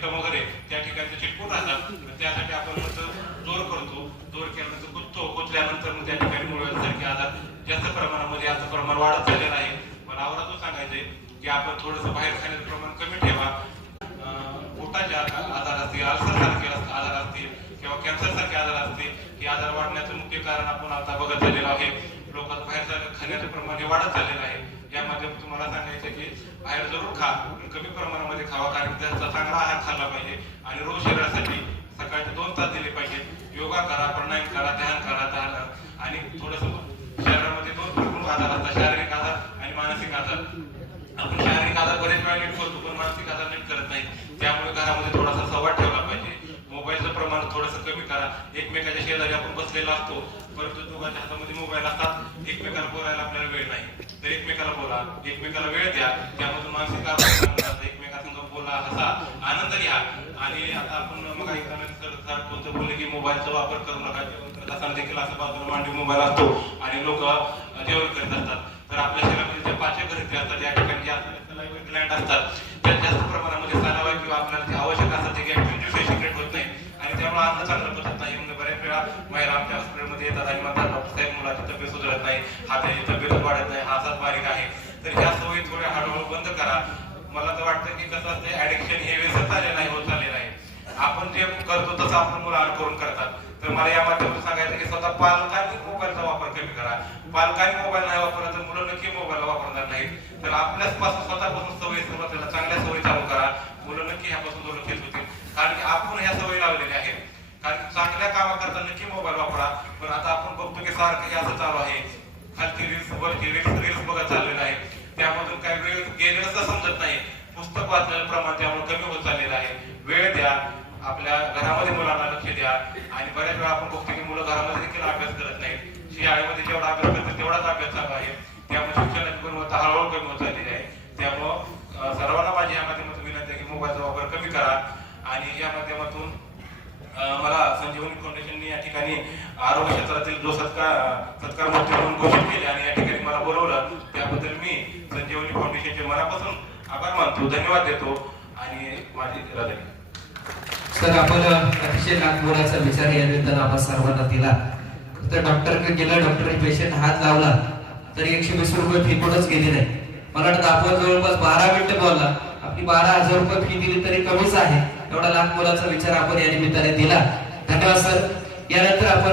Symptom वगैरे त्या ठिकाणी चिटकून राहतात. त्यासाठी आपण जोर करतो, जोर केल्यानंतर कुचल्यानंतर मग त्या ठिकाणी मुळव्याधासारखे आजार जास्त प्रमाणामध्ये याचं प्रमाण वाढत चाललेलं आहे. मला आवडतो सांगायचंय की आपण थोडंसं बाहेर खाण्याचं प्रमाण कमी ठेवा. पोटाचे आजार असतील, अल्सर सारखे आजार असतील किंवा कॅन्सर सारखे आजार असतील, हे आजार वाढण्याचं मुख्य कारण आपण आता बघत झालेलं आहे. लोकांचं बाहेर खाण्याचं प्रमाण हे वाढत चाललेलं आहे. यामध्ये तुम्हाला सांगायचं की बाहेर जरूर खा, कमी प्रमाणामध्ये खावा, कारण त्याचा चांगला आहार खाल्ला पाहिजे आणि रोज शरीरासाठी सकाळचे 2 तास दिले पाहिजे. योगा करा, प्राणायाम करा, ध्यान करा, आणि थोडंसं शरीरामध्ये 2 प्रमुख आजार असतात, शारीरिक आजार आणि मानसिक आजार. आपण शारीरिक आजार बरेच वेळा नीट करतो पण मानसिक आजार नीट करत नाही. त्यामुळे घरामध्ये थोडासा संवाद ठेवला पाहिजे. मोबाईलचं प्रमाण थोडंसं कमी करा. एकमेकाच्या शेजारी आपण बसलेला असतो, परंतु दोघांच्या हातामध्ये मोबाईल असतात, एकमेकाला बोलायला आपल्याला वेळ नाही. तर एकमेकाला बोला, एकमेकाला वेळ द्या. त्यामधून मानसिक आरोग्य, एकमेकांसंग बोला, हसा, आनंद घ्या. आणि आता आपण मग सर कोणतं बोलले की मोबाईलचा वापर करू नका. जेवण करत असताना देखील असं बाजूला मांडी मोबाईल असतो आणि लोक जेवण करत असतात. तर आपल्या शरीरामध्ये जे पाचक घरटे असतात, या ठिकाणी जे सलायव्हरी ग्लँड असतात, त्या जास्त प्रमाणामध्ये सलावा किंवा आपल्याला जे आवश्यक असतात ते ऍक्टिव्हिटी सिक्रेट होत नाही आणि त्यामुळे अन्न चांगलं पचत नाही. म्हणजे बऱ्याच वेळा महिला आमच्या हॉस्पिटलमध्ये येतात आणि म्हणतात डॉक्टर साहेब मुलाची तब्येत सुधारत नाही, हाताची तब्येत वाढत नाही, हातात बारीक आहे. तर ह्या सवयी थोड्या हळूहळू बंद करा. मला तर वाटतं की कसं असते, ऍडिक्शन हे व्यसन आलेलं नाही, होत चाललेलं आहे. आपण जे करतो तसं आपण मुलं अनुकरण करतात. तर मला या माध्यमातून सांगायचं की स्वतः पालकांनी मोबाईलचा वापर कमी करा. पालकांनी मोबाईल नाही वापरला तर मुलं नक्की मोबाईल वापरणार नाहीत. तर आपल्यापासून स्वतःपासून सवयी सुरुवातीला चांगल्या सवयी चालू करा. मुलं नक्की ह्यापासून दुर्लक्षित होतील, कारण की आपण ह्या सवयी लावलेल्या आहेत. कारण चांगल्या कामाकरता नक्की मोबाईल वापरा. पण आता आपण बघतो की सारखं हे असं चालू आहे, खालची रील्स वरची रील्स बघत चाललेलं आहे. त्यामधून काही वेळ गेलेलं असं समजत नाही. पुस्तक वाचण्याचं प्रमाण त्यामुळे कमी होत चाललेलं आहे. वेळ द्या, आपल्या घरामध्ये मुलांना लक्ष द्या. आणि बऱ्याच वेळा आपण बघतो की मुलं घरामध्ये देखील अभ्यास करत नाहीत. शाळेमध्ये जेवढा अभ्यास करतात तेवढाच अभ्यास चालू आहे. त्यामुळे शिक्षणाची गुणवत्ता हळूहळू कमी होत चाललेली आहे. त्यामुळं सर्वांना माझी या माध्यमातून विनंती आहे की मोबाईलचा वापर कमी करा. आणि या माध्यमातून मला संजीवनी फाउंडेशनने या ठिकाणी आरोग्य क्षेत्रातील जो सत्कार मूर्ती म्हणून घोषित केले आणि या ठिकाणी मला बोलवलं, त्याबद्दल मी संजीवनी फाउंडेशनचे मनापासून आभार मानतो, धन्यवाद देतो आणि माझी रजा. सर, आपण अतिशय नागपुराचा विचार या निमित्तानं आपण सर्वांना दिला. तर डॉक्टरकडे गेला, डॉक्टरने पेशंट हात लावला तरी 120 रुपये फी कोणच गेली नाही. मला वाटतं आपण जवळपास 12 मिनिटं बोलला, आपली 12,000 रुपये फी दिली तरी कमीच आहे. एवढा लाख मुलाचा विचार आपण या निमित्ताने दिला. धन्यवाद सर. यानंतर आपण